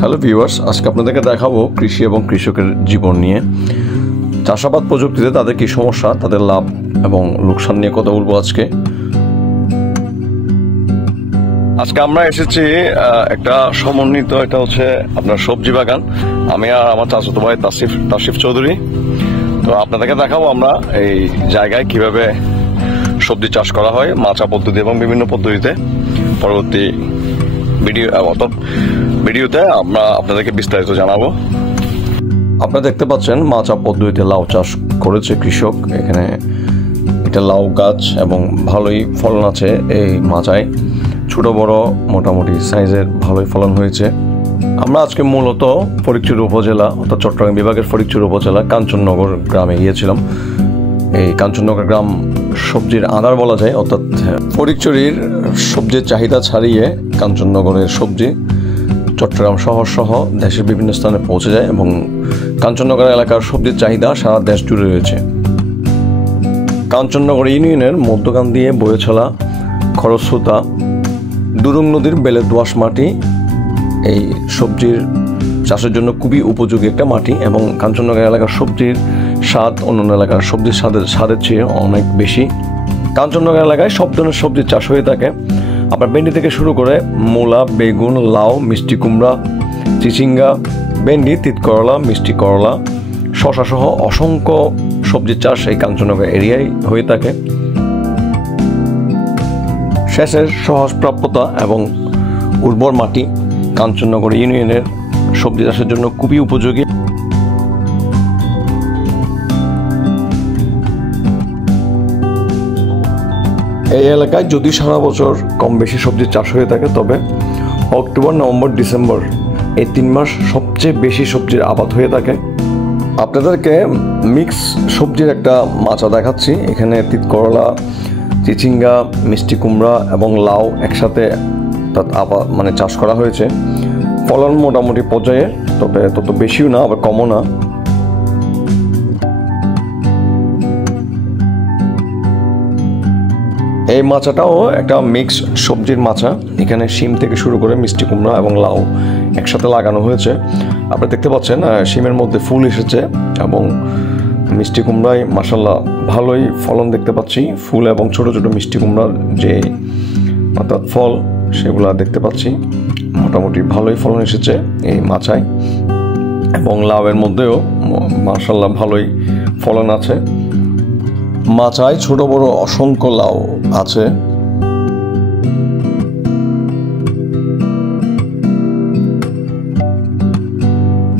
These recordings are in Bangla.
হ্যালো ভিউয়ার্স, আজকে আপনাদেরকে দেখাবো কৃষি এবং কৃষকের জীবন নিয়ে। চাষাবাদ প্রযুক্তিতে তাদের কী সমস্যা, তাদের লাভ এবং লোকসান নিয়ে কথা বলবো আজকে। আমরা এসেছি একটা সমন্বিত, এটা হচ্ছে আপনার সবজি বাগান। আমি আর আমার চাচাতো ভাই তাসিফ চৌধুরী। তো আপনাদেরকে দেখাবো আমরা এই জায়গায় কিভাবে সবজি চাষ করা হয় মাচা পদ্ধতি এবং বিভিন্ন পদ্ধতিতে। পরবর্তী ভিডিওতে আমরা আপনাদেরকে বিস্তারিত জানাবো। আপনারা দেখতে পাচ্ছেন মাচা পদ্ধতিতে লাউ চাষ করেছে কৃষক। এখানে এটা লাউ গাছ এবং ভালোই ফলন আছে এই মাচায়। ছোট বড় মোটামুটি সাইজের ভালোই ফলন হয়েছে। আমরা আজকে মূলত ফটিকছড়ি উপজেলা অর্থাৎ চট্টগ্রাম বিভাগের ফটিকছড়ি উপজেলা কাঞ্চননগর গ্রামে গিয়েছিলাম। এই কাঞ্চননগর গ্রাম সবজির আধার বলা যায়, অর্থাৎ ফটিকছড়ির সবজির চাহিদা ছাড়িয়ে কাঞ্চননগরের সবজি চট্টগ্রাম শহর সহ দেশের বিভিন্ন স্থানে পৌঁছে যায় এবং কাঞ্চননগর এলাকার সবজির চাহিদা সারা দেশ জুড়ে রয়েছে। কাঞ্চননগর ইউনিয়নের মধ্যখান দিয়ে বয়ে চলা খরস্রোতা দুরুং নদীর বেলে দোআঁশ মাটি এই সবজির চাষের জন্য খুবই উপযোগী একটা মাটি এবং কাঞ্চননগর এলাকার সবজির স্বাদ অন্যান্য এলাকার সবজির স্বাদের চেয়ে অনেক বেশি। কাঞ্চননগর এলাকায় সব ধরনের সবজির চাষ হয়ে থাকে। আপনার ভেন্ডি থেকে শুরু করে মূলা, বেগুন, লাউ, মিষ্টি কুমড়া, চিচিঙ্গা, ভেন্ডি, তিত করলা, মিষ্টি করলা, শশা সহ অসংখ্য সবজির চাষ এই কাঞ্চননগর এরিয়ায় হয়ে থাকে। সেচের সহজ প্রাপ্যতা এবং উর্বর মাটি কাঞ্চননগর ইউনিয়নের সবজি চাষের জন্য খুবই উপযোগী। এই এলাকায় যদি সারা বছর কম বেশি সবজির চাষ হয়ে থাকে, তবে অক্টোবর, নভেম্বর, ডিসেম্বর এই 3 মাস সবচেয়ে বেশি সবজির আবাদ হয়ে থাকে। আপনাদেরকে মিক্স সবজির একটা মাচা দেখাচ্ছি। এখানে তিত করলা, চিচিঙ্গা, মিষ্টি কুমড়া এবং লাউ একসাথে চাষ করা হয়েছে। ফলন মোটামুটি পর্যায়ে, তবে তত বেশিও না আবার কমও না। এই মাচাটাও একটা মিক্স সবজির মাচা। এখানে শিম থেকে শুরু করে মিষ্টি কুমড়া এবং লাউ একসাথে লাগানো হয়েছে। আপনি দেখতে পাচ্ছেন শিমের মধ্যে ফুল এসেছে এবং মিষ্টি কুমড়ায় মাশাআল্লাহ ভালোই ফলন দেখতে পাচ্ছি। ফুল এবং ছোট ছোট মিষ্টি কুমড়ার যে অর্থাৎ ফল সেগুলা দেখতে পাচ্ছি। মোটামুটি ভালোই ফলন এসেছে এই মাচায় এবং লাউয়ের মধ্যেও মাশাআল্লাহ ভালোই ফলন আছে। মাচায় ছোট বড় অসংখ্য লাউ আছে।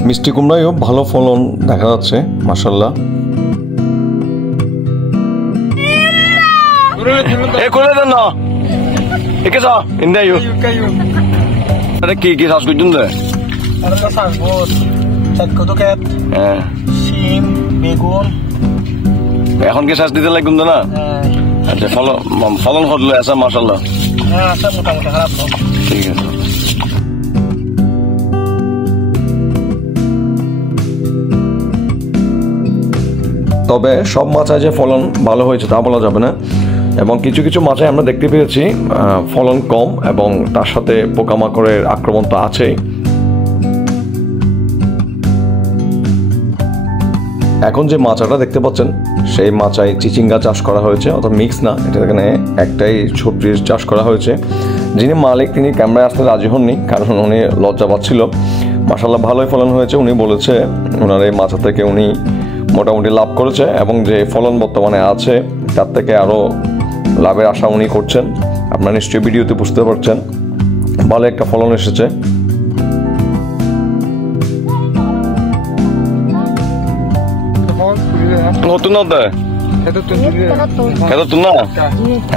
মিষ্টি কুমড়ায়ও ভালো ফলন দেখা যাচ্ছে মাশাআল্লাহ। কি চাষ করছেন? শিম, বেগুন। এখন কি চাষ দিতে লাগবে না? আচ্ছা, ফলন হলো আছে মাশাআল্লাহ। মোটামুটি খারাপ না। ঠিক আছে। তবে সব মাচায় যে ফলন ভালো হয়েছে তা বলা যাবে না এবং কিছু কিছু মাচায় আমরা দেখতে পেয়েছি ফলন কম এবং তার সাথে পোকামাকড়ের আক্রমণ তো আছেই। এখন যে মাচাটা দেখতে পাচ্ছেন সেই মাচায় চিচিঙ্গা চাষ করা হয়েছে, অর্থাৎ মিক্স না, এটা এখানে একটাই সবজির চাষ করা হয়েছে। যিনি মালিক তিনি ক্যামেরায় আসতে রাজি হননি, কারণ উনি লজ্জা পাচ্ছিল। মাশাআল্লাহ ভালোই ফলন হয়েছে। উনি বলেছে ওনার এই মাচা থেকে উনি মোটামুটি লাভ করেছে এবং যে ফলন বর্তমানে আছে তার থেকে আরও লাভের আশা উনি করছেন। আপনারা নিশ্চয়ই ভিডিওতে বুঝতে পারছেন ভালো একটা ফলন এসেছে। নতুন না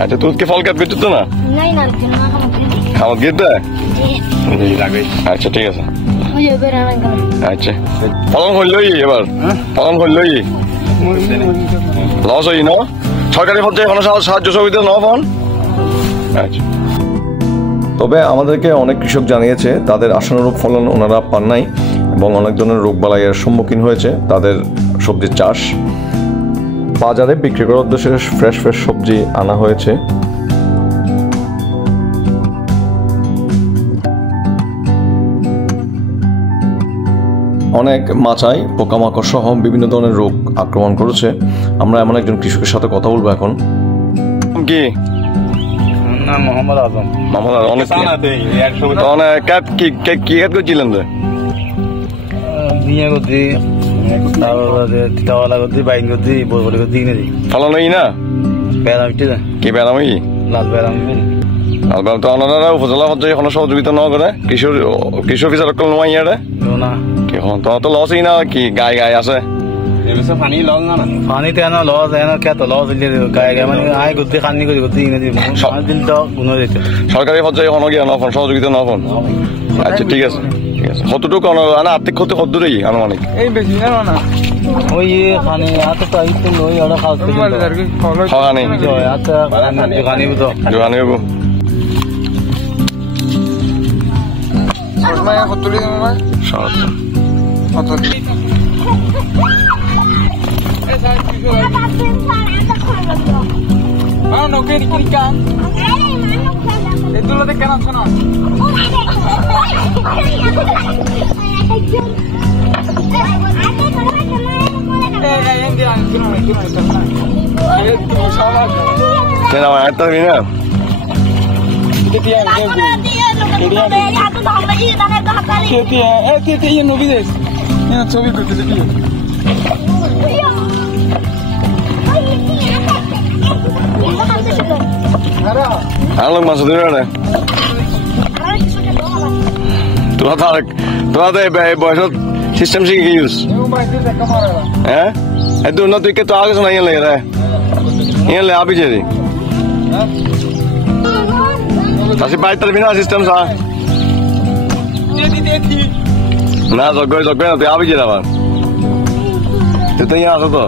আচ্ছা, তুই কি ফল কাট করছিস না? খাওয়া গিয়ে আচ্ছা, ঠিক আছে। আচ্ছা, ফলন হইলই এবার, ফলন হইলই লস হই না? সরকারি পর্যায়ে কোনো সাহায্য সুবিধা ন ফোন? আচ্ছা। তবে আমাদেরকে অনেক কৃষক জানিয়েছে তাদের আশানুরূপ ফলন ওনারা পান নাই এবং অনেক ধরনের রোগবালাইয়ের সম্মুখীন হয়েছে তাদের সবজির চাষ। বাজারে বিক্রি করার উদ্দেশ্যে ফ্রেশ সবজি আনা হয়েছে। অনেক মাচায় পোকামাকড় সহ বিভিন্ন ধরনের রোগ আক্রমণ করেছে। আমরা এমন একজন কৃষকের সাথে কথা বলবো এখন। কি নাম মোহাম্মদ আজম। মোহাম্মদ আজম, অনেক কি খেত করছিলেন? বিয়ে করছি, তারপরে তিতাওয়ালা করছি, বাইন করছি, বরবরি করছি, কিনে দিই। ফলন হই না বেড়াম কি বেড়ামি? লাল বেড়াম। তো ওনারা উপজেলা পর্যায়ে কোনো সহযোগিতা না করে কৃষি অফিসার নয় ইয়ারে না কি তোমার তো লসই না কি গায়ে গায়ে আছে পানি লস না পানিতে এনে লস এনে খেত লস গায়ে গায়ে মানে আয় করতে খানি করে করতে কিনে দিই দিন তো গুণ দিত সরকারি পর্যায়ে কোনো গিয়ে নফোন সহযোগিতা নফোন। আচ্ছা ঠিক আছে ঠিক আছে। কতটুকু আর্থিক ক্ষতি কতদূরই আনুমানিক? এই বেশি না না ওই খানি এত তো আইতে ওই ওরা খাওয়াতে খাওয়ানি এত খানি তো জোগানি হবো। কেন আছে না ছবি করতে লোক মাছ ধরে না তোমাদের বয়সত সিস্টেম শিখে কি ইউজ হ্যাঁ এই না তুই কে তো আগে শোনা ইয়ে রে ইয়ে আবি যে আসি পাই তার বিনা সিস্টেম সা না জগ না তুই আবি যে আবার তুই তো ইয়ে আসো তো।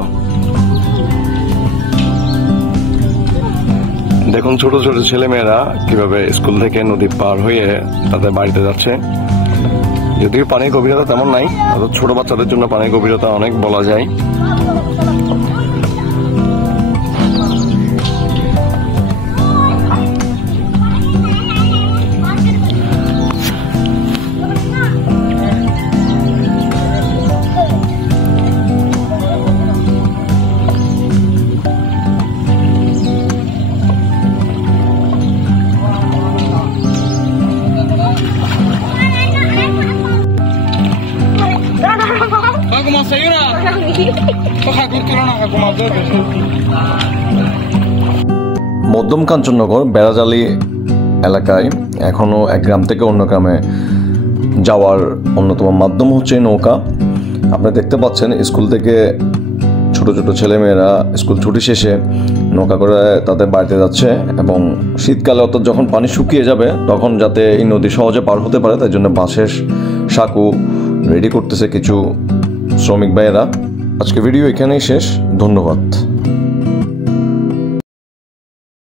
দেখুন ছোট ছোট ছেলেমেয়েরা কিভাবে স্কুল থেকে নদী পার হয়ে তাদের বাড়িতে যাচ্ছে। যদিও পানির গভীরতা তেমন নাই, ছোট বাচ্চাদের জন্য পানির গভীরতা অনেক বলা যায়। মধ্যম কাঞ্চননগর বেড়াজালি এলাকায় এখনো এক গ্রাম থেকে অন্য গ্রামে যাওয়ার অন্যতম মাধ্যম হচ্ছে নৌকা। আপনারা দেখতে পাচ্ছেন স্কুল থেকে ছোট ছোট ছেলেমেয়েরা স্কুল ছুটি শেষে নৌকা করে তাদের বাড়িতে যাচ্ছে এবং শীতকালে অর্থাৎ যখন পানি শুকিয়ে যাবে তখন যাতে এই নদী সহজে পার হতে পারে তাই জন্য বাঁশের সাঁকো রেডি করতেছে কিছু শ্রমিক ভাইয়েরা। আজকে ভিডিও এখানেই শেষ, ধন্যবাদ।